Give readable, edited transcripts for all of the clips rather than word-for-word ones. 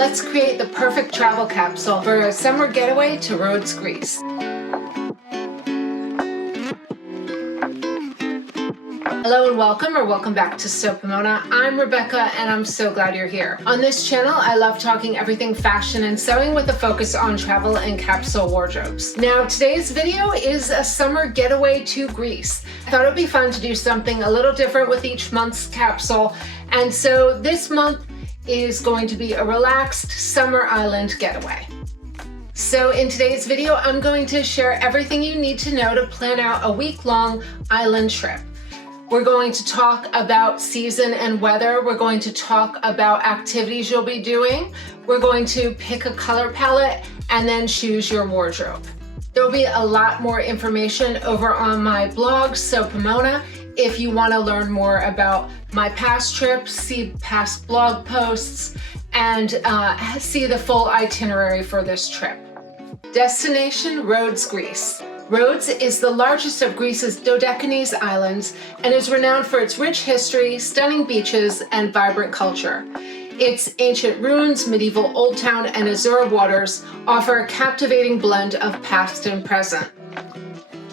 Let's create the perfect travel capsule for a summer getaway to Rhodes, Greece. Hello and welcome back to So Pomona. I'm Rebecca and I'm so glad you're here. On this channel, I love talking everything fashion and sewing with a focus on travel and capsule wardrobes. Now, today's video is a summer getaway to Greece. I thought it'd be fun to do something a little different with each month's capsule. And so this month is going to be a relaxed summer island getaway. So in today's video, I'm going to share everything you need to know to plan out a week-long island trip. We're going to talk about season and weather. We're going to talk about activities you'll be doing. We're going to pick a color palette and then choose your wardrobe. There'll be a lot more information over on my blog, So Pomona. If you want to learn more about my past trips, see past blog posts, and see the full itinerary for this trip. Destination Rhodes, Greece. Rhodes is the largest of Greece's Dodecanese islands and is renowned for its rich history, stunning beaches, and vibrant culture. Its ancient ruins, medieval old town, and azure waters offer a captivating blend of past and present.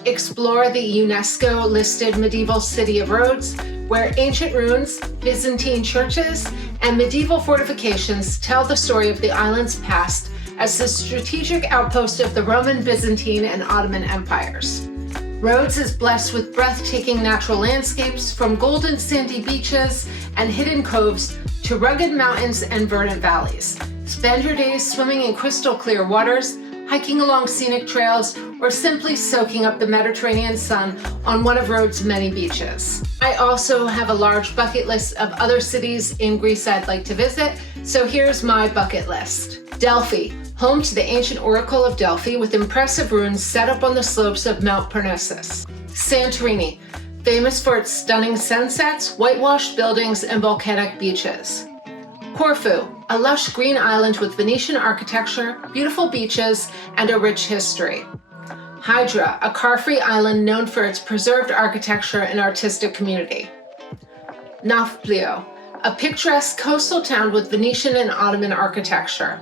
Explore the UNESCO-listed medieval city of Rhodes, where ancient ruins, Byzantine churches, and medieval fortifications tell the story of the island's past as the strategic outpost of the Roman, Byzantine, and Ottoman empires. Rhodes is blessed with breathtaking natural landscapes, from golden sandy beaches and hidden coves to rugged mountains and verdant valleys. Spend your days swimming in crystal clear waters, hiking along scenic trails, or simply soaking up the Mediterranean sun on one of Rhodes' many beaches. I also have a large bucket list of other cities in Greece I'd like to visit, so here's my bucket list. Delphi, home to the ancient Oracle of Delphi with impressive ruins set up on the slopes of Mount Parnassus. Santorini, famous for its stunning sunsets, whitewashed buildings, and volcanic beaches. Corfu, a lush green island with Venetian architecture, beautiful beaches, and a rich history. Hydra, a car-free island known for its preserved architecture and artistic community. Nafplio, a picturesque coastal town with Venetian and Ottoman architecture.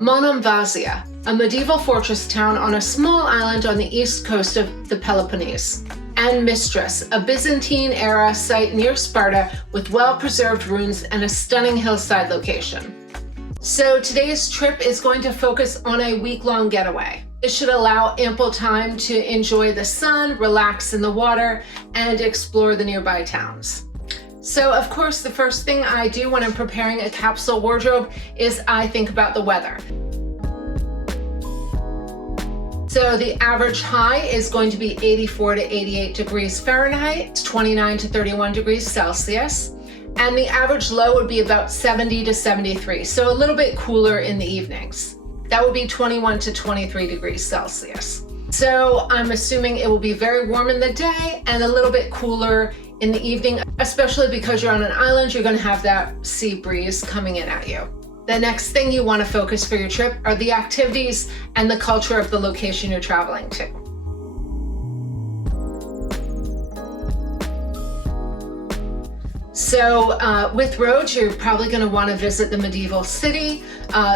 Monomvasia, a medieval fortress town on a small island on the east coast of the Peloponnese. And Mistress, a Byzantine-era site near Sparta with well-preserved ruins and a stunning hillside location. So today's trip is going to focus on a week-long getaway. This should allow ample time to enjoy the sun, relax in the water, and explore the nearby towns. So of course, the first thing I do when I'm preparing a capsule wardrobe is I think about the weather. So the average high is going to be 84 to 88 degrees Fahrenheit, 29 to 31 degrees Celsius. And the average low would be about 70 to 73, so a little bit cooler in the evenings. That would be 21 to 23 degrees Celsius. So I'm assuming it will be very warm in the day and a little bit cooler in the evening, especially because you're on an island, you're going to have that sea breeze coming in at you. The next thing you want to focus for your trip are the activities and the culture of the location you're traveling to. So with Rhodes, you're probably going to want to visit the medieval city,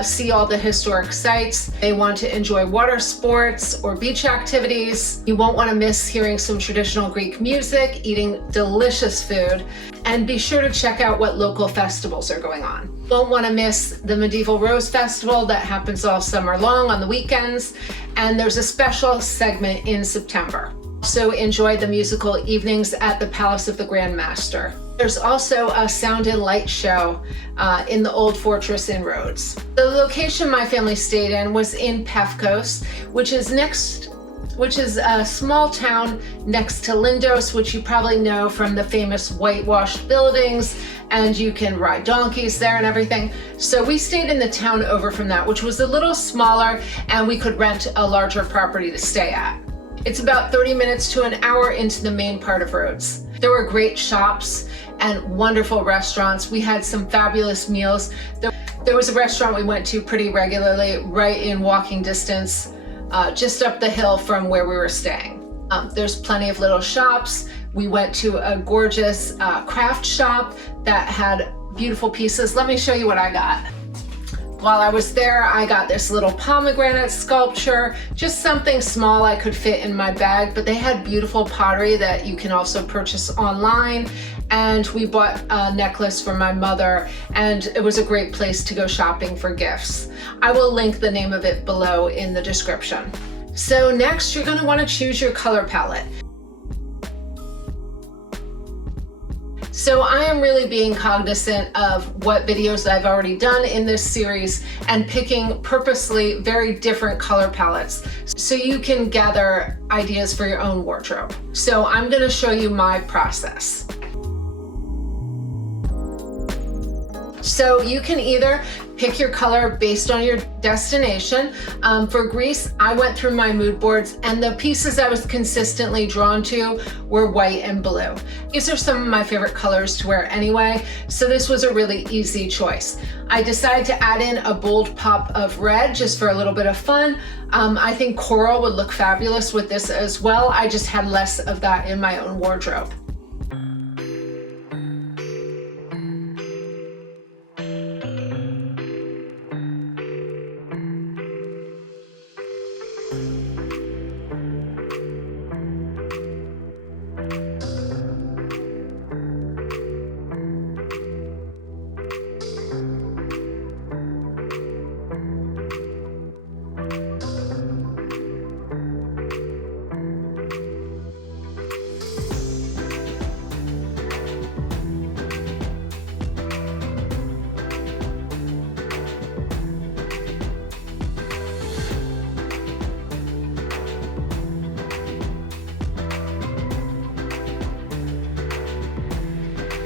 see all the historic sites. They want to enjoy water sports or beach activities. You won't want to miss hearing some traditional Greek music, eating delicious food, and be sure to check out what local festivals are going on. Won't want to miss the Medieval Rose Festival that happens all summer long on the weekends, and there's a special segment in September. So enjoy the musical evenings at the Palace of the Grand Master. There's also a sound and light show in the old fortress in Rhodes. The location my family stayed in was in Pefkos, which is a small town next to Lindos, which you probably know from the famous whitewashed buildings, and you can ride donkeys there and everything. So we stayed in the town over from that, which was a little smaller, and we could rent a larger property to stay at. It's about 30 minutes to an hour into the main part of Rhodes. There were great shops and wonderful restaurants. We had some fabulous meals. There was a restaurant we went to pretty regularly, right in walking distance, just up the hill from where we were staying. There's plenty of little shops. We went to a gorgeous craft shop that had beautiful pieces. Let me show you what I got. While I was there, I got this little pomegranate sculpture, just something small I could fit in my bag, but they had beautiful pottery that you can also purchase online. And we bought a necklace for my mother, and it was a great place to go shopping for gifts. I will link the name of it below in the description. So next, you're going to want to choose your color palette. So I am really being cognizant of what videos I've already done in this series and picking purposely very different color palettes so you can gather ideas for your own wardrobe. So I'm going to show you my process. So you can either pick your color based on your destination. For Greece, I went through my mood boards, and the pieces I was consistently drawn to were white and blue. These are some of my favorite colors to wear anyway, so this was a really easy choice. I decided to add in a bold pop of red just for a little bit of fun. I think coral would look fabulous with this as well. I just had less of that in my own wardrobe.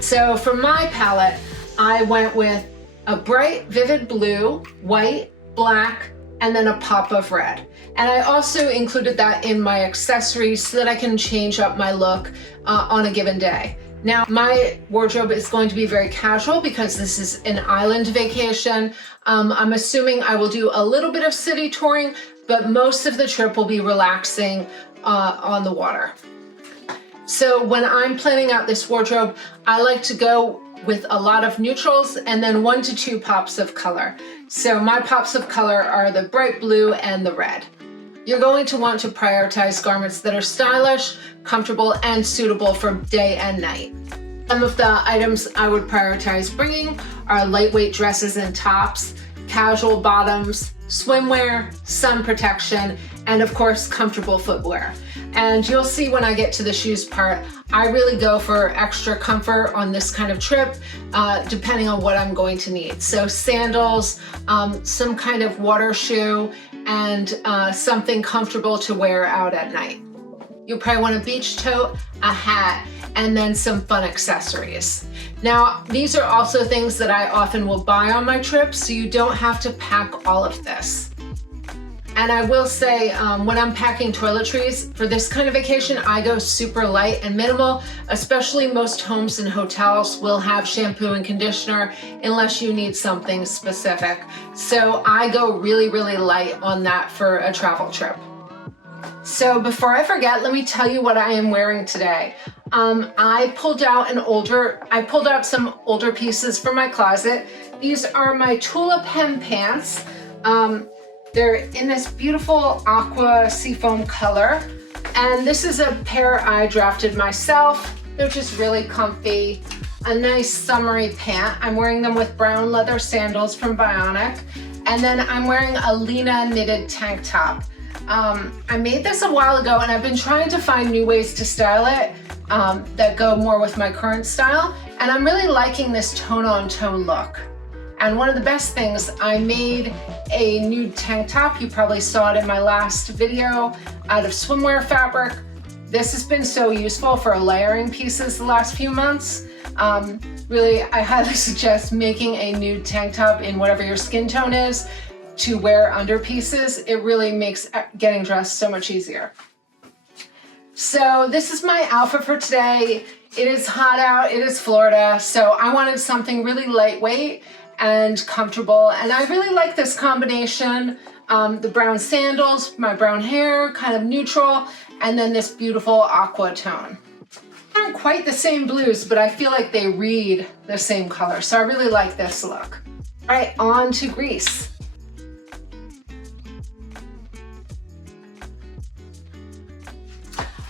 So for my palette, I went with a bright, vivid blue, white, black, and then a pop of red. And I also included that in my accessories so that I can change up my look on a given day. Now, my wardrobe is going to be very casual because this is an island vacation. I'm assuming I will do a little bit of city touring, but most of the trip will be relaxing on the water. So when I'm planning out this wardrobe, I like to go with a lot of neutrals and then 1 to 2 pops of color. So my pops of color are the bright blue and the red. You're going to want to prioritize garments that are stylish, comfortable, and suitable for day and night. Some of the items I would prioritize bringing are lightweight dresses and tops, casual bottoms, swimwear, sun protection, and of course, comfortable footwear. And you'll see when I get to the shoes part, I really go for extra comfort on this kind of trip, depending on what I'm going to need. So sandals, some kind of water shoe, and something comfortable to wear out at night. You'll probably want a beach tote, a hat, and then some fun accessories. Now, these are also things that I often will buy on my trips, so you don't have to pack all of this. And I will say, when I'm packing toiletries for this kind of vacation, I go super light and minimal, especially most homes and hotels will have shampoo and conditioner unless you need something specific. So I go really, really light on that for a travel trip. So before I forget, let me tell you what I am wearing today. I pulled out some older pieces from my closet. These are my Tulip hem pants. They're in this beautiful aqua seafoam color. And this is a pair I drafted myself. They're just really comfy, a nice summery pant. I'm wearing them with brown leather sandals from Bionic. And then I'm wearing a Lina knitted tank top. I made this a while ago and I've been trying to find new ways to style it that go more with my current style. And I'm really liking this tone-on-tone look. And one of the best things, I made a nude tank top. You probably saw it in my last video out of swimwear fabric. This has been so useful for layering pieces the last few months. Really, I highly suggest making a nude tank top in whatever your skin tone is to wear under pieces. It really makes getting dressed so much easier. So this is my outfit for today. It is hot out, it is Florida, so I wanted something really lightweight and comfortable. And I really like this combination. The brown sandals, my brown hair, kind of neutral, and then this beautiful aqua tone. They aren't quite the same blues, but I feel like they read the same color. So I really like this look. All right, on to grease.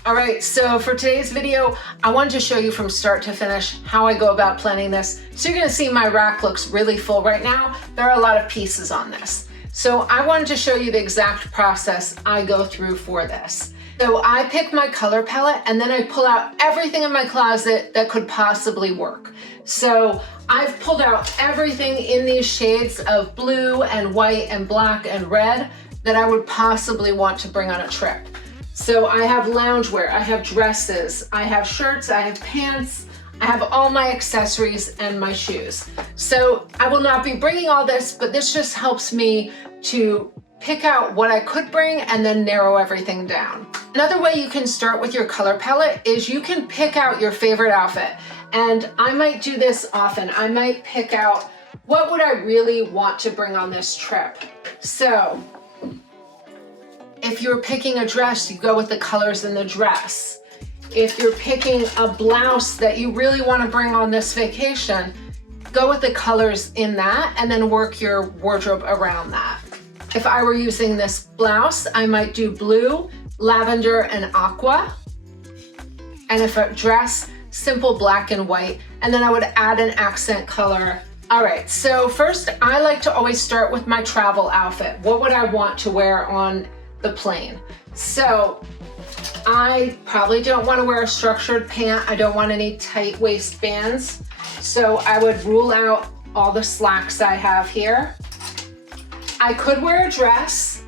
All right, so for today's video, I wanted to show you from start to finish how I go about planning this. So you're gonna see my rack looks really full right now. There are a lot of pieces on this. So I wanted to show you the exact process I go through for this. So I pick my color palette and then I pull out everything in my closet that could possibly work. So I've pulled out everything in these shades of blue and white and black and red that I would possibly want to bring on a trip. So I have loungewear, I have dresses, I have shirts, I have pants, I have all my accessories and my shoes. So I will not be bringing all this, but this just helps me to pick out what I could bring and then narrow everything down. Another way you can start with your color palette is you can pick out your favorite outfit. And I might do this often. I might pick out what would I really want to bring on this trip. So if you're picking a dress, you go with the colors in the dress. If you're picking a blouse that you really want to bring on this vacation, go with the colors in that and then work your wardrobe around that. If I were using this blouse, I might do blue, lavender, and aqua. And if a dress, simple black and white, and then I would add an accent color. All right, so first I like to always start with my travel outfit. What would I want to wear on the plane? So I probably don't want to wear a structured pant. I don't want any tight waistbands. So I would rule out all the slacks I have here. I could wear a dress,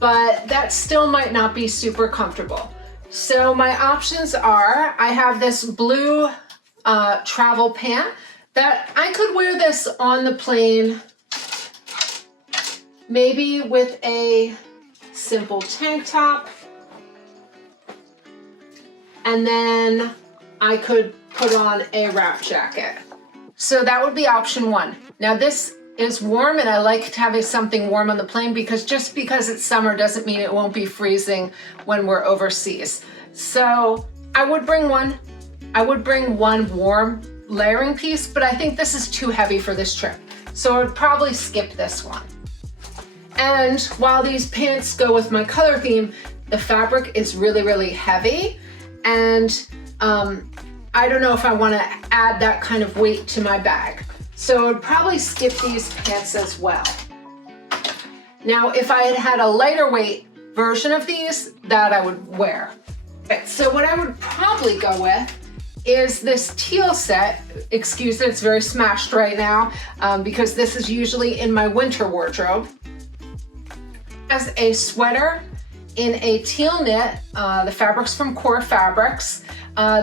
but that still might not be super comfortable. So my options are, I have this blue travel pant that I could wear this on the plane, maybe with a simple tank top, and then I could put on a wrap jacket. So that would be option one. Now this is warm and I like to have something warm on the plane because just because it's summer doesn't mean it won't be freezing when we're overseas. So I would bring one warm layering piece, but I think this is too heavy for this trip. So I would probably skip this one. And while these pants go with my color theme, the fabric is really, really heavy. And I don't know if I want to add that kind of weight to my bag. So I would probably skip these pants as well. Now, if I had had a lighter weight version of these, that I would wear. Okay, so what I would probably go with is this teal set. Excuse that it's very smashed right now because this is usually in my winter wardrobe. As a sweater in a teal knit, the fabric's from Core Fabrics.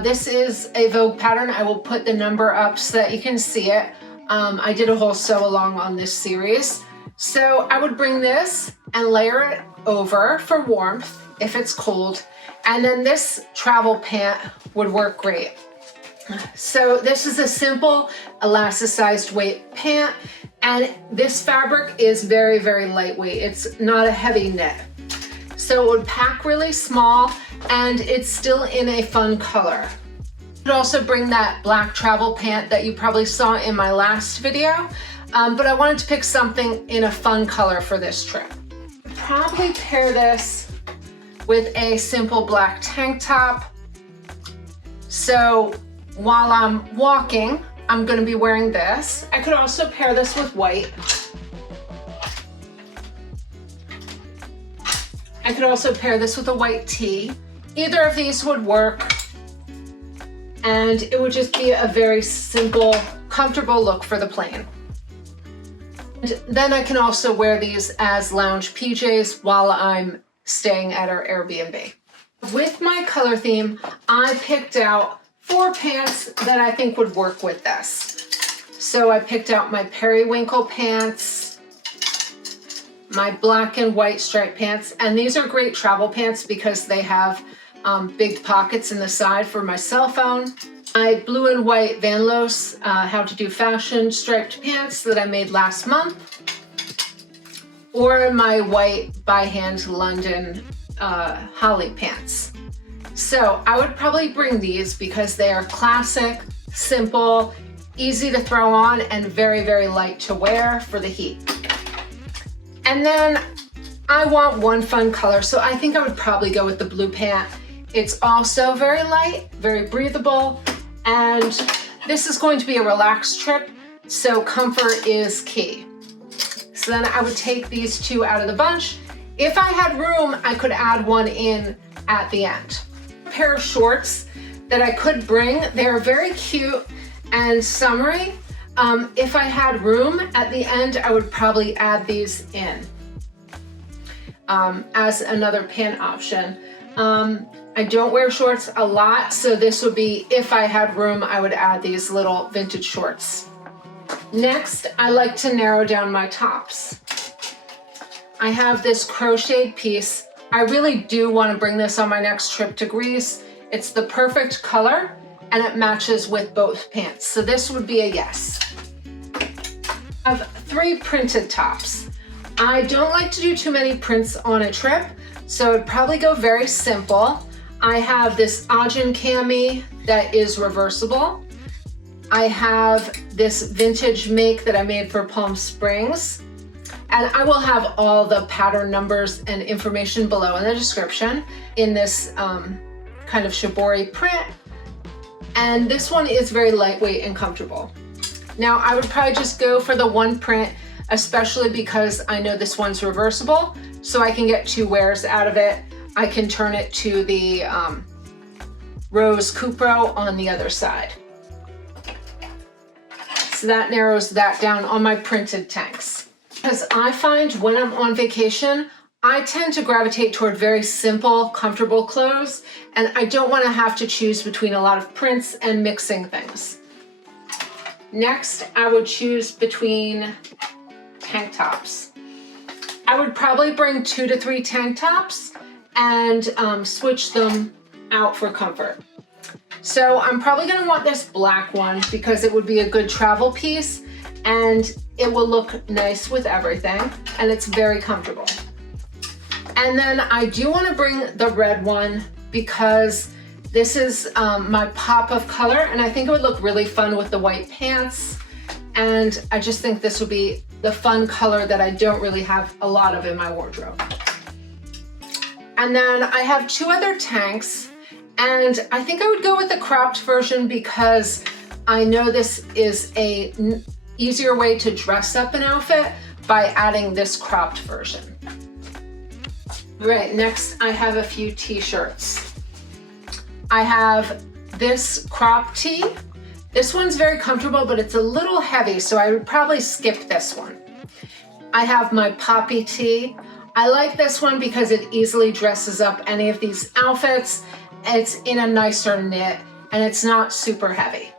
This is a Vogue pattern. I will put the number up so that you can see it. I did a whole sew along on this series. So I would bring this and layer it over for warmth if it's cold. And then this travel pant would work great. So this is a simple elasticized weight pant. And this fabric is very, very lightweight. It's not a heavy knit. So it would pack really small and it's still in a fun color. You could also bring that black travel pant that you probably saw in my last video, but I wanted to pick something in a fun color for this trip. Probably pair this with a simple black tank top. So while I'm walking, I'm going to be wearing this. I could also pair this with white. I could also pair this with a white tee. Either of these would work. And it would just be a very simple, comfortable look for the plane. And then I can also wear these as lounge PJs while I'm staying at our Airbnb. With my color theme, I picked out 4 pants that I think would work with this. So I picked out my periwinkle pants, my black and white striped pants, and these are great travel pants because they have big pockets in the side for my cell phone. My blue and white Vanlose How to Do Fashion striped pants that I made last month, or my white by hand London holly pants. So I would probably bring these because they are classic, simple, easy to throw on and very, very light to wear for the heat. And then I want one fun color, so I think I would probably go with the blue pant. It's also very light, very breathable, and this is going to be a relaxed trip, so comfort is key. So then I would take these two out of the bunch. If I had room, I could add one in at the end. A pair of shorts that I could bring. They're very cute and summery. If I had room at the end, I would probably add these in as another pant option. I don't wear shorts a lot, so this would be, if I had room, I would add these little vintage shorts. Next, I like to narrow down my tops. I have this crocheted piece. I really do want to bring this on my next trip to Greece. It's the perfect color and it matches with both pants. So this would be a yes. I have 3 printed tops. I don't like to do too many prints on a trip, so I'd probably go very simple. I have this Ajin cami that is reversible. I have this vintage make that I made for Palm Springs. And I will have all the pattern numbers and information below in the description in this kind of shibori print. And this one is very lightweight and comfortable. Now I would probably just go for the one print, especially because I know this one's reversible, so I can get 2 wears out of it. I can turn it to the Rose Cupro on the other side. So that narrows that down on my printed tanks. Because I find when I'm on vacation, I tend to gravitate toward very simple, comfortable clothes, and I don't want to have to choose between a lot of prints and mixing things. Next, I would choose between tank tops. I would probably bring 2 to 3 tank tops and switch them out for comfort. So I'm probably going to want this black one because it would be a good travel piece and it will look nice with everything and it's very comfortable. And then I do want to bring the red one because this is my pop of color and I think it would look really fun with the white pants. And I just think this would be the fun color that I don't really have a lot of in my wardrobe. And then I have 2 other tanks, and I think I would go with the cropped version because I know this is an easier way to dress up an outfit by adding this cropped version. All right, next I have a few t-shirts. I have this crop tee. This one's very comfortable, but it's a little heavy, so I would probably skip this one. I have my poppy tee. I like this one because it easily dresses up any of these outfits. It's in a nicer knit and it's not super heavy.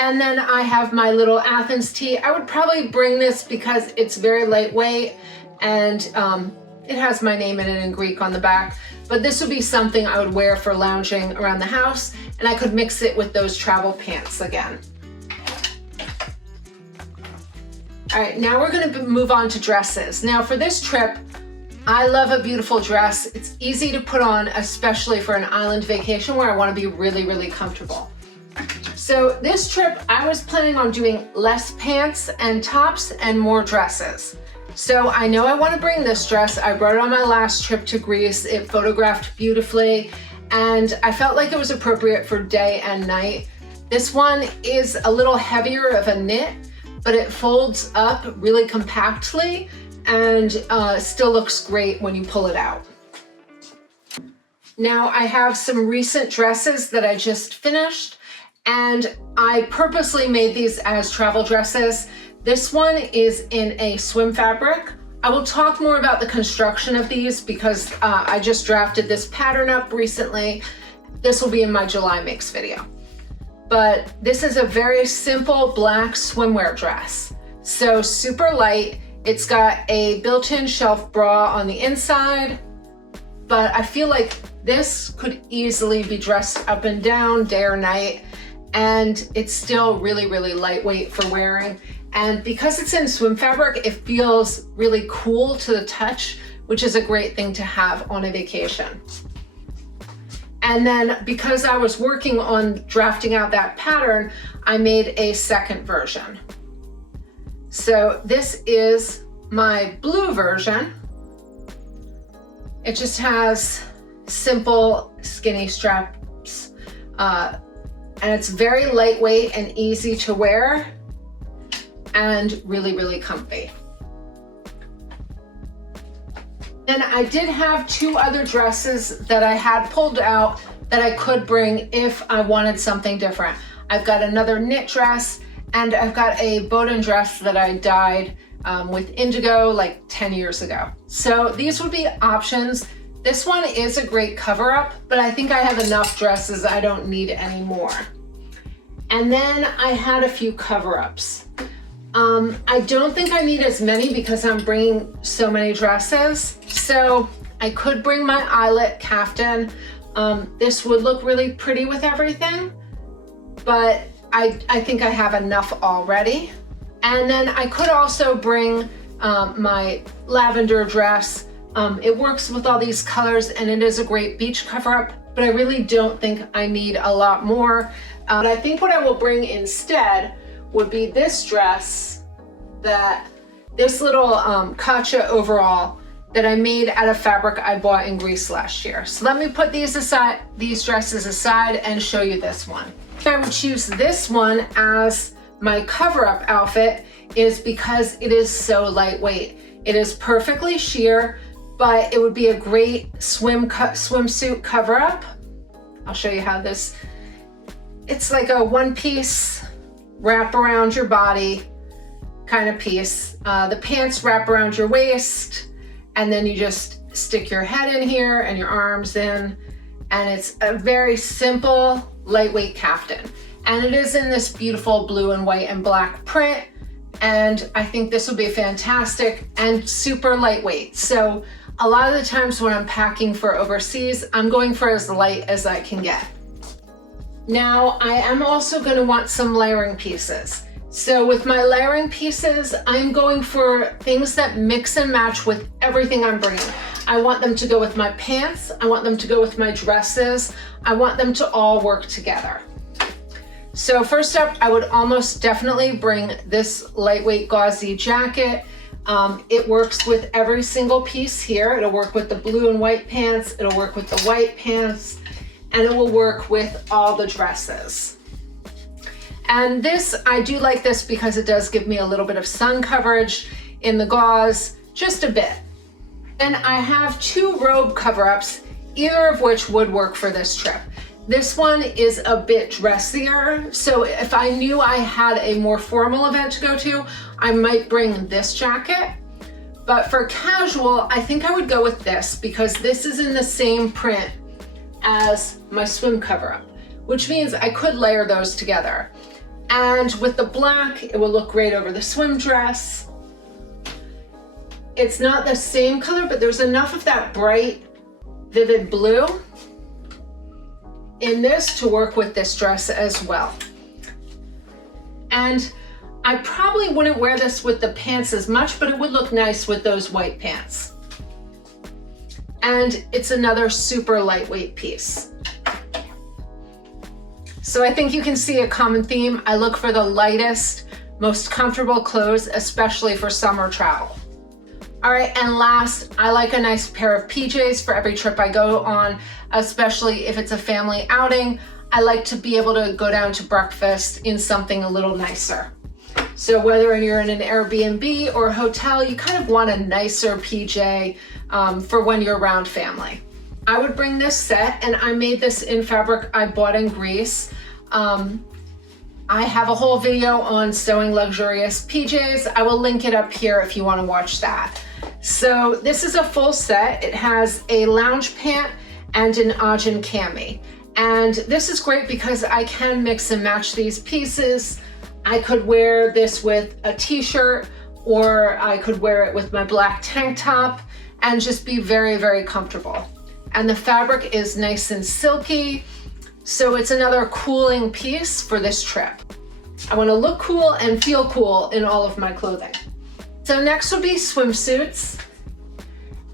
And then I have my little Athens tee. I would probably bring this because it's very lightweight and it has my name in it in Greek on the back. But this would be something I would wear for lounging around the house, and I could mix it with those travel pants again. All right, now we're gonna move on to dresses. Now for this trip, I love a beautiful dress. It's easy to put on, especially for an island vacation where I wanna be really, really comfortable. So this trip, I was planning on doing less pants and tops and more dresses. So I know I want to bring this dress. I brought it on my last trip to Greece. It photographed beautifully and I felt like it was appropriate for day and night. This one is a little heavier of a knit, but it folds up really compactly and still looks great when you pull it out. Now I have some recent dresses that I just finished and I purposely made these as travel dresses. This one is in a swim fabric. I will talk more about the construction of these because I just drafted this pattern up recently. This will be in my July Makes video. But this is a very simple black swimwear dress. So super light. It's got a built-in shelf bra on the inside, but I feel like this could easily be dressed up and down day or night, and it's still really, really lightweight for wearing. And because it's in swim fabric, it feels really cool to the touch, which is a great thing to have on a vacation. And then because I was working on drafting out that pattern, I made a second version. So this is my blue version. It just has simple skinny straps, and it's very lightweight and easy to wear and really, really comfy. And I did have two other dresses that I had pulled out that I could bring if I wanted something different. I've got another knit dress, and I've got a Bowden dress that I dyed with indigo like 10 years ago. So these would be options. This one is a great cover up, but I think I have enough dresses. I don't need any more. And then I had a few cover ups. I don't think I need as many because I'm bringing so many dresses. So I could bring my eyelet caftan. This would look really pretty with everything, but I think I have enough already. And then I could also bring my lavender dress. It works with all these colors and it is a great beach cover up, but I really don't think I need a lot more. But I think what I will bring instead would be this dress, this little Kacha overall that I made out of fabric I bought in Greece last year. So let me put these dresses aside and show you this one. I would choose this one as my cover-up outfit is because it is so lightweight. It is perfectly sheer, but it would be a great swimsuit cover-up. I'll show you how this, it's like a one-piece wrap around your body kind of piece. The pants wrap around your waist, and then you just stick your head in here and your arms in, and it's a very simple, lightweight caftan. And it is in this beautiful blue and white and black print, and I think this will be fantastic and super lightweight. So a lot of the times when I'm packing for overseas, I'm going for as light as I can get. Now, I am also going to want some layering pieces. So with my layering pieces, I'm going for things that mix and match with everything I'm bringing. I want them to go with my pants. I want them to go with my dresses. I want them to all work together. So first up, I would almost definitely bring this lightweight gauzy jacket. It works with every single piece here. It'll work with the blue and white pants. It'll work with the white pants. And it will work with all the dresses. And this, I do like this because it does give me a little bit of sun coverage in the gauze, just a bit. And I have two robe cover-ups, either of which would work for this trip. This one is a bit dressier, so if I knew I had a more formal event to go to, I might bring this jacket. But for casual, I think I would go with this because this is in the same print as my swim cover-up, which means I could layer those together. And with the black, it will look great over the swim dress. It's not the same color, but there's enough of that bright, vivid blue in this to work with this dress as well. And I probably wouldn't wear this with the pants as much, but it would look nice with those white pants. And it's another super lightweight piece. So I think you can see a common theme. I look for the lightest, most comfortable clothes, especially for summer travel. All right, and last, I like a nice pair of PJs for every trip I go on, especially if it's a family outing. I like to be able to go down to breakfast in something a little nicer. So whether you're in an Airbnb or hotel, you kind of want a nicer PJ for when you're around family. I would bring this set, and I made this in fabric I bought in Greece. I have a whole video on sewing luxurious PJs. I will link it up here if you want to watch that. So this is a full set. It has a lounge pant and an Ajin cami. And this is great because I can mix and match these pieces. I could wear this with a t-shirt, or I could wear it with my black tank top and just be very, very comfortable. And the fabric is nice and silky, so it's another cooling piece for this trip. I want to look cool and feel cool in all of my clothing. So next will be swimsuits.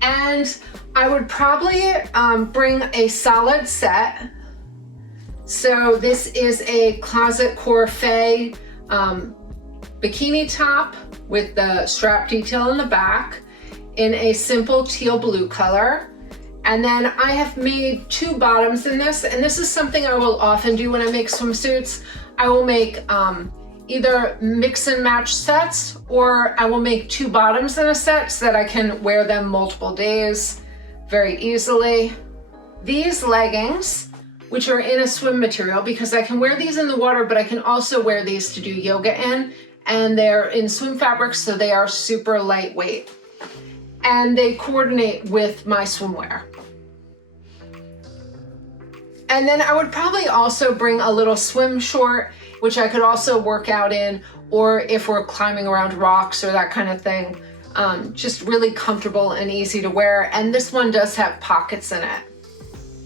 And I would probably bring a solid set. So this is a Closet Corset bikini top with the strap detail in the back in a simple teal blue color. And then I have made 2 bottoms in this, and this is something I will often do when I make swimsuits. I will make either mix and match sets, or I will make 2 bottoms in a set so that I can wear them multiple days very easily. These leggings, which are in a swim material, because I can wear these in the water, but I can also wear these to do yoga in, and they're in swim fabric, so they are super lightweight. And they coordinate with my swimwear. And then I would probably also bring a little swim short, which I could also work out in, or if we're climbing around rocks or that kind of thing, just really comfortable and easy to wear. And this one does have pockets in it.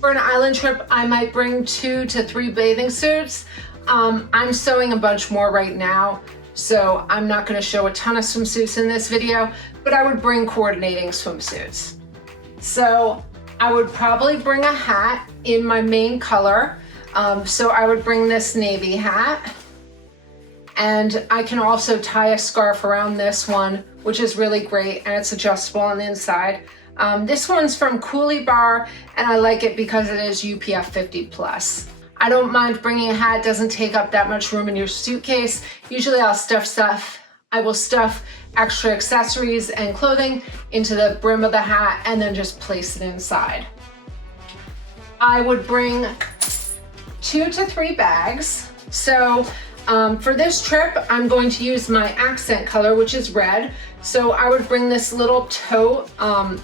For an island trip, I might bring 2 to 3 bathing suits. I'm sewing a bunch more right now, so I'm not going to show a ton of swimsuits in this video, but I would bring coordinating swimsuits. So I would probably bring a hat in my main color. So I would bring this navy hat, and I can also tie a scarf around this one, which is really great, and it's adjustable on the inside. This one's from Coolie Bar, and I like it because it is UPF 50+. I don't mind bringing a hat, it doesn't take up that much room in your suitcase. Usually I will stuff extra accessories and clothing into the brim of the hat and then just place it inside. I would bring 2 to 3 bags. So for this trip, I'm going to use my accent color, which is red. So I would bring this little tote.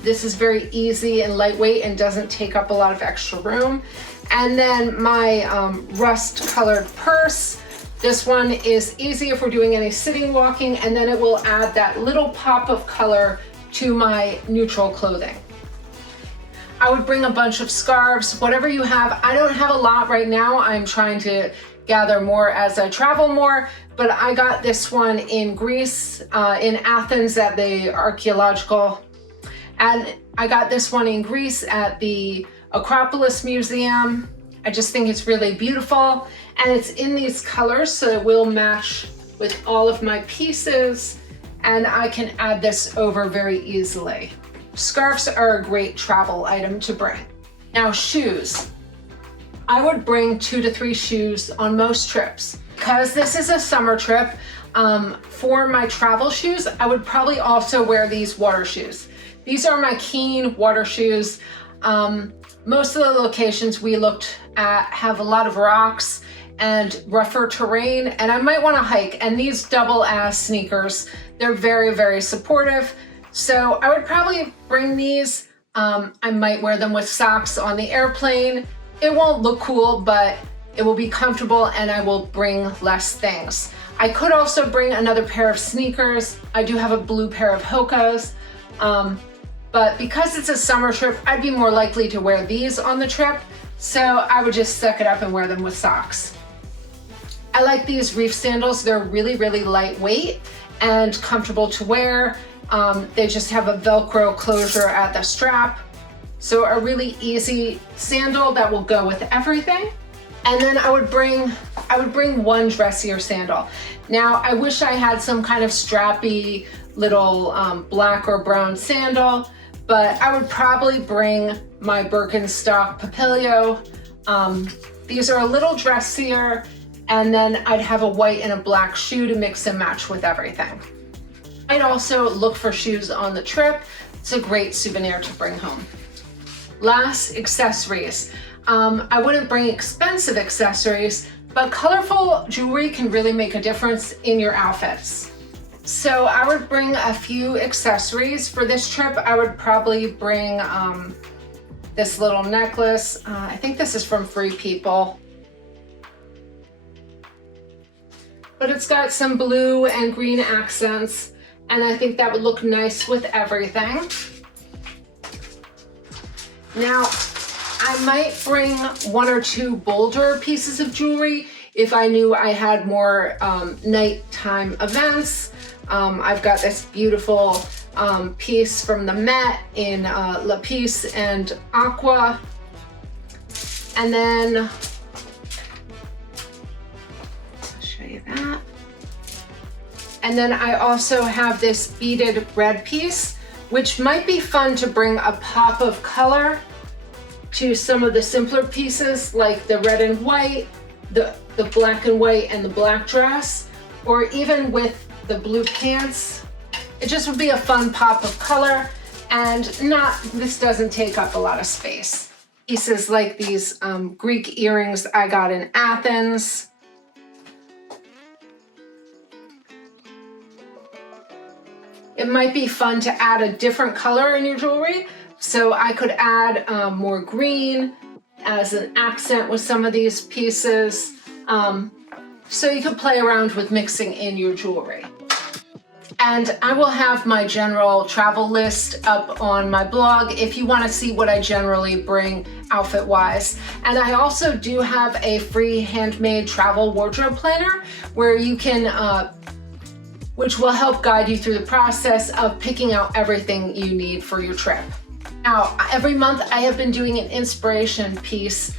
This is very easy and lightweight and doesn't take up a lot of extra room. And then my rust colored purse. This one is easy if we're doing any sitting walking, and then it will add that little pop of color to my neutral clothing. I would bring a bunch of scarves, whatever you have. I don't have a lot right now. I'm trying to gather more as I travel more, but I got this one in Greece, in Athens at the archaeological, and I got this one in Greece at the Acropolis Museum. I just think it's really beautiful, and it's in these colors, so it will match with all of my pieces, and I can add this over very easily. Scarves are a great travel item to bring. Now, shoes. I would bring 2 to 3 shoes on most trips. Because this is a summer trip, for my travel shoes, I would probably also wear these water shoes. These are my Keen water shoes. Most of the locations we looked at have a lot of rocks and rougher terrain, and I might want to hike, and these double as sneakers. They're very, very supportive. So I would probably bring these. I might wear them with socks on the airplane. It won't look cool, but it will be comfortable, and I will bring less things. I could also bring another pair of sneakers. I do have a blue pair of Hoka's. But because it's a summer trip, I'd be more likely to wear these on the trip. So I would just suck it up and wear them with socks. I like these reef sandals. They're really, really lightweight and comfortable to wear. They just have a Velcro closure at the strap. So a really easy sandal that will go with everything. And then I would bring one dressier sandal. Now, I wish I had some kind of strappy little black or brown sandal, but I would probably bring my Birkenstock Papilio. These are a little dressier, and then I'd have a white and a black shoe to mix and match with everything. I'd also look for shoes on the trip. It's a great souvenir to bring home. Last, accessories. I wouldn't bring expensive accessories, but colorful jewelry can really make a difference in your outfits. So I would bring a few accessories for this trip. I would probably bring this little necklace. I think this is from Free People. But it's got some blue and green accents, and I think that would look nice with everything. Now, I might bring 1 or 2 bolder pieces of jewelry if I knew I had more nighttime events. I've got this beautiful piece from the Met in La Peace and Aqua. And then, I'll show you that. And then I also have this beaded red piece, which might be fun to bring a pop of color to some of the simpler pieces, like the red and white, the black and white and the black dress, or even with the blue pants. It just would be a fun pop of color, and this doesn't take up a lot of space. Pieces like these Greek earrings I got in Athens. It might be fun to add a different color in your jewelry. So I could add more green as an accent with some of these pieces. So you could play around with mixing in your jewelry. And I will have my general travel list up on my blog if you want to see what I generally bring outfit-wise. And I also do have a free handmade travel wardrobe planner where you can, which will help guide you through the process of picking out everything you need for your trip. Now, every month I have been doing an inspiration piece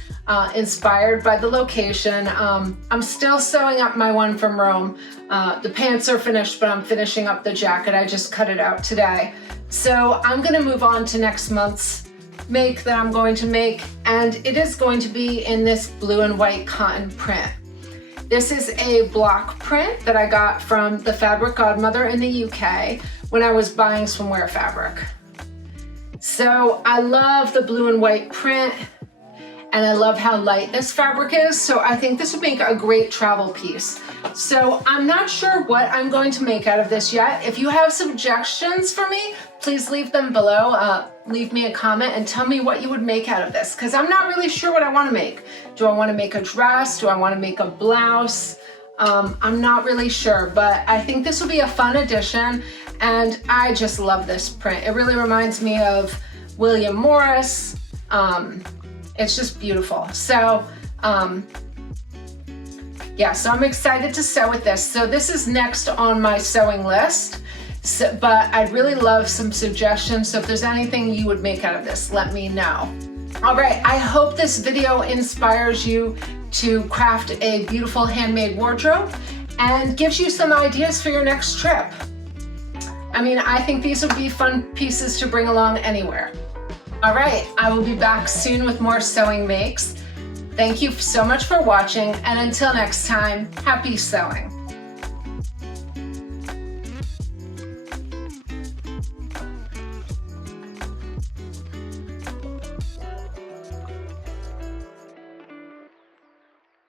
inspired by the location. I'm still sewing up my one from Rome. The pants are finished, but I'm finishing up the jacket. I just cut it out today. So I'm gonna move on to next month's make that I'm going to make, and it is going to be in this blue and white cotton print. This is a block print that I got from the Fabric Godmother in the UK when I was buying swimwear fabric. So I love the blue and white print, and I love how light this fabric is, so I think this would make a great travel piece. So I'm not sure what I'm going to make out of this yet. If you have suggestions for me, please leave them below. Leave me a comment and tell me what you would make out of this, because I'm not really sure what I want to make. Do I want to make a dress? Do I want to make a blouse? I'm not really sure, but I think this will be a fun addition, and I just love this print. It really reminds me of William Morris. It's just beautiful. So yeah, so I'm excited to sew with this. So this is next on my sewing list, but I'd really love some suggestions. So if there's anything you would make out of this, let me know. All right, I hope this video inspires you to craft a beautiful handmade wardrobe and gives you some ideas for your next trip. I mean, I think these would be fun pieces to bring along anywhere. All right, I will be back soon with more sewing makes. Thank you so much for watching, and until next time, happy sewing.